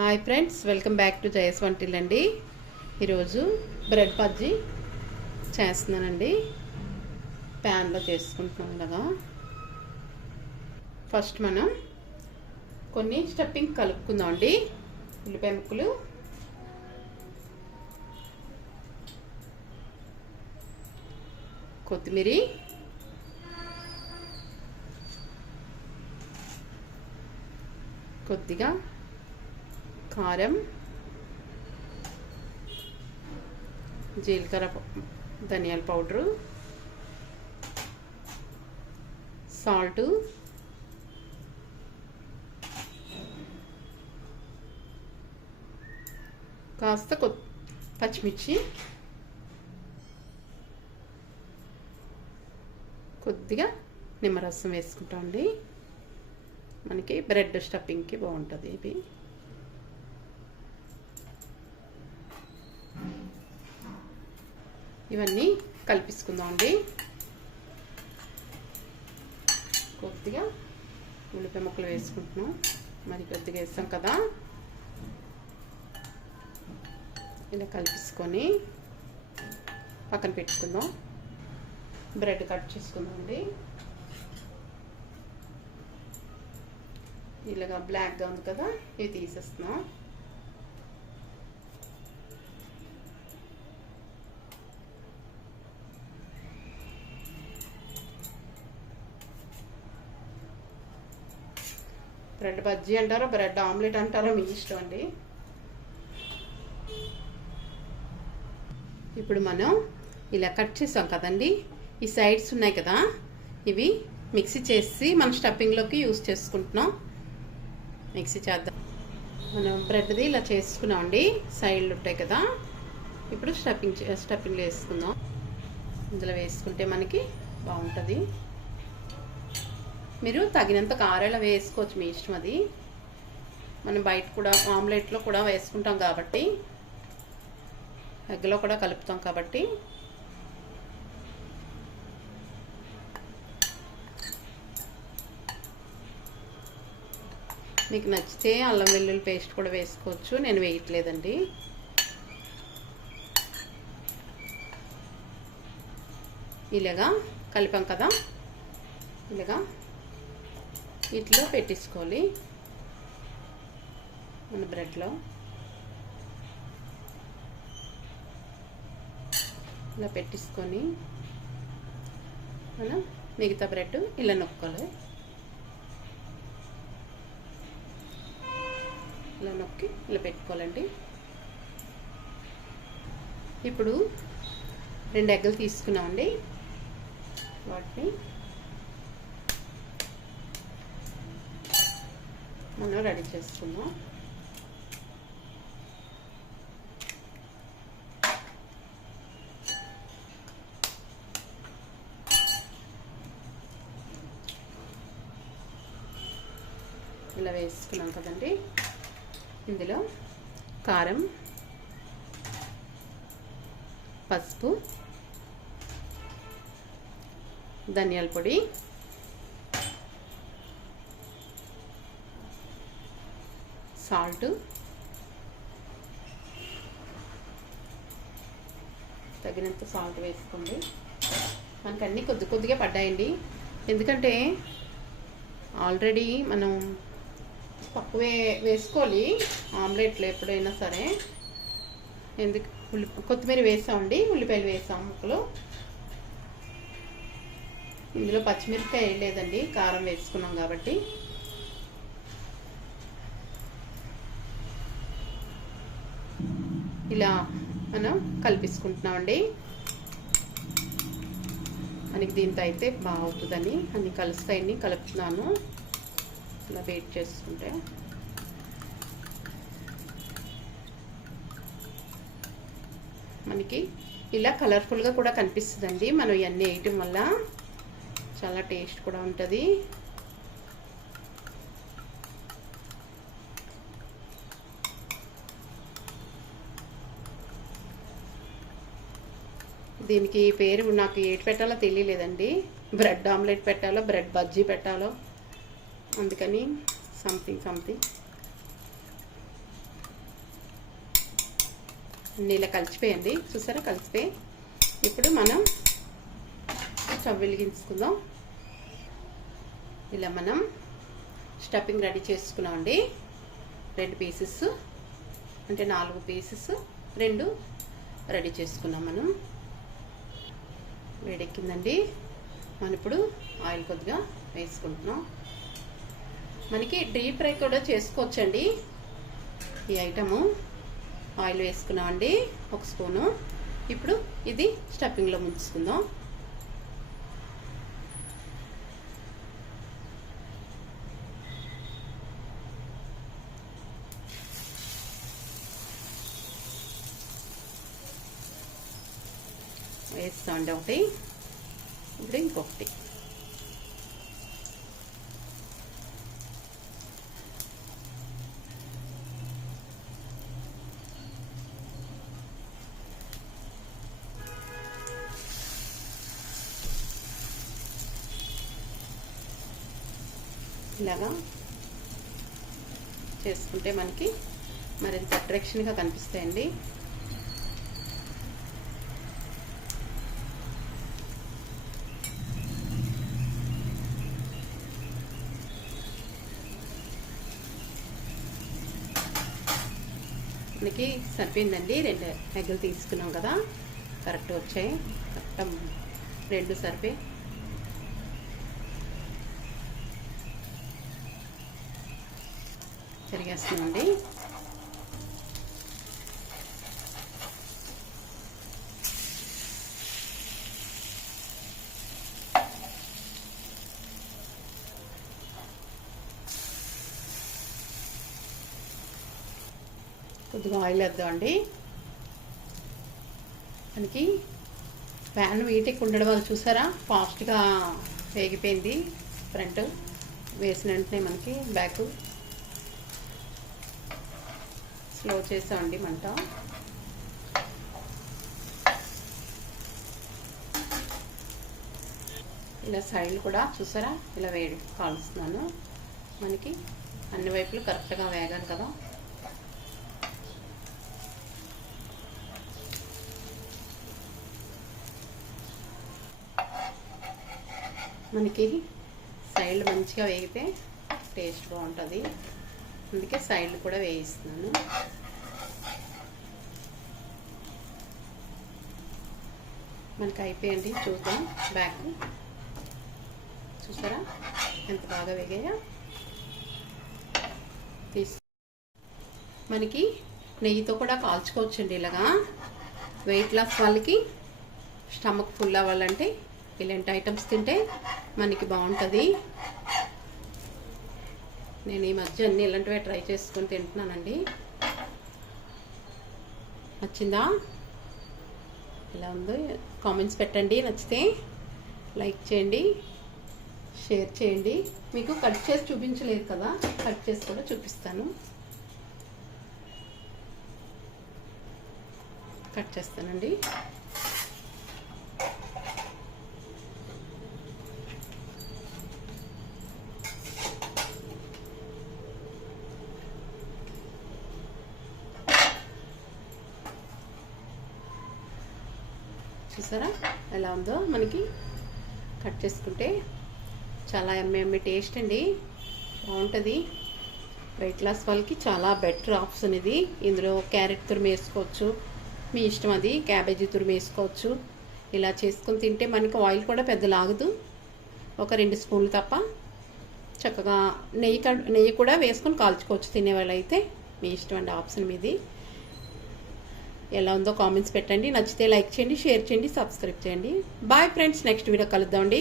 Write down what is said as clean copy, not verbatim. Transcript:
Hi friends, welcome back to జయస్ వంటిల్ అండి. ఈరోజు బ్రెడ్ బజ్జీ చేస్తున్నానండి. ప్యాన్లో చేసుకుంటున్నాం ఇలాగా. ఫస్ట్ మనం కొన్ని స్టఫింగ్ కలుపుకుందాం అండి. ఉల్లిపాయ ముక్కలు, కొత్తిమీర, కొద్దిగా కారం, జీలకర్ర, ధనియాల పౌడరు, సాల్టు, కాస్త పచ్చిమిర్చి, కొద్దిగా నిమ్మరసం వేసుకుంటామండి. మనకి బ్రెడ్ స్టఫింగ్కి బాగుంటుంది ఇది. ఇవన్నీ కలిపేసుకుందామండి. కొద్దిగా ఉల్లిపాయ ముక్కలు వేసుకుంటున్నాం, మరి కొద్దిగా వేస్తాం కదా. ఇలా కలిపేసుకొని పక్కన పెట్టుకుందాం. బ్రెడ్ కట్ చేసుకుందామండి. ఇలాగా బ్లాక్గా ఉంది కదా, ఇవి తీసేస్తున్నాం. బ్రెడ్ బజ్జీ అంటారో బ్రెడ్ ఆమ్లెట్ అంటారో మీ ఇష్టం అండి. ఇప్పుడు మనం ఇలా కట్ చేసాం కదండి, ఈ సైడ్స్ ఉన్నాయి కదా, ఇవి మిక్సీ చేసి మనం స్టఫింగ్లోకి యూజ్ చేసుకుంటున్నాం. మిక్సీ చేద్దాం. మనం బ్రెడ్ది ఇలా చేసుకున్నాం అండి, సైడ్లు ఉంటాయి కదా. ఇప్పుడు స్టఫింగ్లో వేసుకుందాం. ఇందులో వేసుకుంటే మనకి బాగుంటుంది. మీరు తగినంత కారాలు వేసుకోవచ్చు, మీ ఇష్టం అది. మనం బయట కూడా ఆమ్లెట్లో కూడా వేసుకుంటాం కాబట్టి, ఎగ్లో కూడా కలుపుతాం కాబట్టి. మీకు నచ్చితే అల్లం వెల్లుల్లి పేస్ట్ కూడా వేసుకోవచ్చు, నేను వేయట్లేదండి. ఇలాగా కలిపాం కదా, ఇలాగా ఇట్లా పెట్టేసుకోవాలి మన బ్రెడ్లో. ఇలా పెట్టేసుకొని మనం మిగతా బ్రెడ్ ఇలా నొక్కాలి. ఇలా నొక్కి ఇలా పెట్టుకోవాలండి. ఇప్పుడు 2 ఎగ్గులు తీసుకున్నామండి, వాటిని మనం రెడీ చేసుకుందాం. ఇలా వేసుకున్నాం కదండి. ఇందులో కారం, పసుపు, ధనియాల పొడి, సాల్ట్, తగినంత సాల్ట్ వేసుకోండి. మనకు అన్నీ కొద్దిగా పడ్డాయండి, ఎందుకంటే ఆల్రెడీ మనం తక్కువే వేసుకోవాలి ఆమ్లెట్లో ఎప్పుడైనా సరే. కొత్తిమీర వేసామండి, ఉల్లిపాయలు వేసాం ముక్కలు. ఇందులో పచ్చిమిరపకాయ వేయలేదండి, కారం వేసుకున్నాం కాబట్టి. ఇలా మనం కలిపేసుకుంటున్నామండి. మనకి దీంతో అయితే బాగా అవుతుందని అన్ని కలుస్తాయని కలుపుతున్నాను. ఇలా వెయిట్ చేసుకుంటే మనకి ఇలా కలర్ఫుల్గా కూడా కనిపిస్తుందండి. మనం ఇవన్నీ వేయటం వల్ల చాలా టేస్ట్ కూడా ఉంటుంది. దీనికి పేరు నాకు ఏటి పెట్టాలో తెలియలేదండి. బ్రెడ్ ఆమ్లెట్ పెట్టాలో, బ్రెడ్ బజ్జీ పెట్టాలో, అందుకని సంథింగ్ అన్నీ ఇలా కలిసిపోయింది, చూసారా కలిసిపోయి. ఇప్పుడు మనం స్టవ్ వెలిగించుకుందాం. ఇలా మనం స్టఫింగ్ రెడీ చేసుకున్నామండి. 2 పీసెస్ అంటే 4 పీసెస్ 2 రెడీ చేసుకున్నాం. మనం వేడెక్కిందండి. మనం ఇప్పుడు ఆయిల్ కొద్దిగా వేసుకుంటున్నాం. మనకి డీప్ ఫ్రై కూడా చేసుకోవచ్చండి ఈ ఐటము. Oil వేసుకున్నామండి 1 spoon. ఇప్పుడు ఇది స్టఫింగ్లో ముంచుకుందాం. వేస్తామండి ఒకటి, ఇప్పుడు ఇంకొకటి. ఇలాగా చేసుకుంటే మనకి మరింత అట్రాక్షన్గా కనిపిస్తాయండి. మనకి సరిపోయిందండి. 2 ఎగ్గులు తీసుకున్నాం కదా, కరెక్ట్ వచ్చాయి. కరెక్ట్ 2 సరిపోయి. తిరిగేస్తున్నామండి. కొద్దిగా ఆయిల్ వేద్దామండి. మనకి ప్యాన్ వీటికి ఉండడం వల్ల చూసారా ఫాస్ట్గా వేగిపోయింది. ఫ్రంట్ వేసిన వెంటనే మనకి బ్యాక్ స్లో చేసామండి మంట. ఇలా సైడ్ కూడా చూసారా ఇలా వేడి కాలుస్తున్నాను. మనకి అన్ని వైపులు కరెక్ట్గా వేగాలి కదా. మనకి సైడ్లు మంచిగా వేగితే టేస్ట్ బాగుంటుంది, అందుకే సైడ్లు కూడా వేయిస్తున్నాను. మనకి అయిపోయండి, చూద్దాం బ్యాక్. చూసారా ఎంత బాగా వేగాయో. మనకి నెయ్యితో కూడా కాల్చుకోవచ్చండి. ఇలాగా వెయిట్ లాస్ వాళ్ళకి, స్టమక్ ఫుల్ అవ్వాలంటే ఇలాంటి ఐటమ్స్ తింటే మనకి బాగుంటుంది. నేను ఈ మధ్య అన్ని ఇలాంటివే ట్రై చేసుకొని తింటున్నానండి. నచ్చిందా? ఎలా ఉందో కామెంట్స్ పెట్టండి. నచ్చితే లైక్ చేయండి, షేర్ చేయండి. మీకు కట్ చేసి చూపించలేదు కదా, కట్ చేసి కూడా చూపిస్తాను. కట్ చేస్తానండి. చూసారా ఎలా ఉందో? మనకి కట్ చేసుకుంటే చాలా ఎమ్మె టేస్ట్ అండి, బాగుంటుంది. వెయిట్ లాస్ వాళ్ళకి చాలా బెటర్ ఆప్షన్ ఇది. ఇందులో క్యారెట్ తురుము వేసుకోవచ్చు, మీ ఇష్టం అది. క్యాబేజీ తురుము వేసుకోవచ్చు. ఇలా చేసుకొని తింటే మనకి ఆయిల్ కూడా పెద్ద లాగదు. ఒక 2 స్పూన్లు తప్ప చక్కగా నెయ్యి కూడా వేసుకొని కాల్చుకోవచ్చు తినేవాళ్ళు అయితే. మీ ఇష్టం అండి, ఆప్షన్ మీది. ఎలా ఉందో కామెంట్స్ పెట్టండి. నచ్చితే లైక్ చేయండి, షేర్ చేయండి, సబ్స్క్రైబ్ చేయండి. బాయ్ ఫ్రెండ్స్, నెక్స్ట్ వీడియో కలుద్దామండి.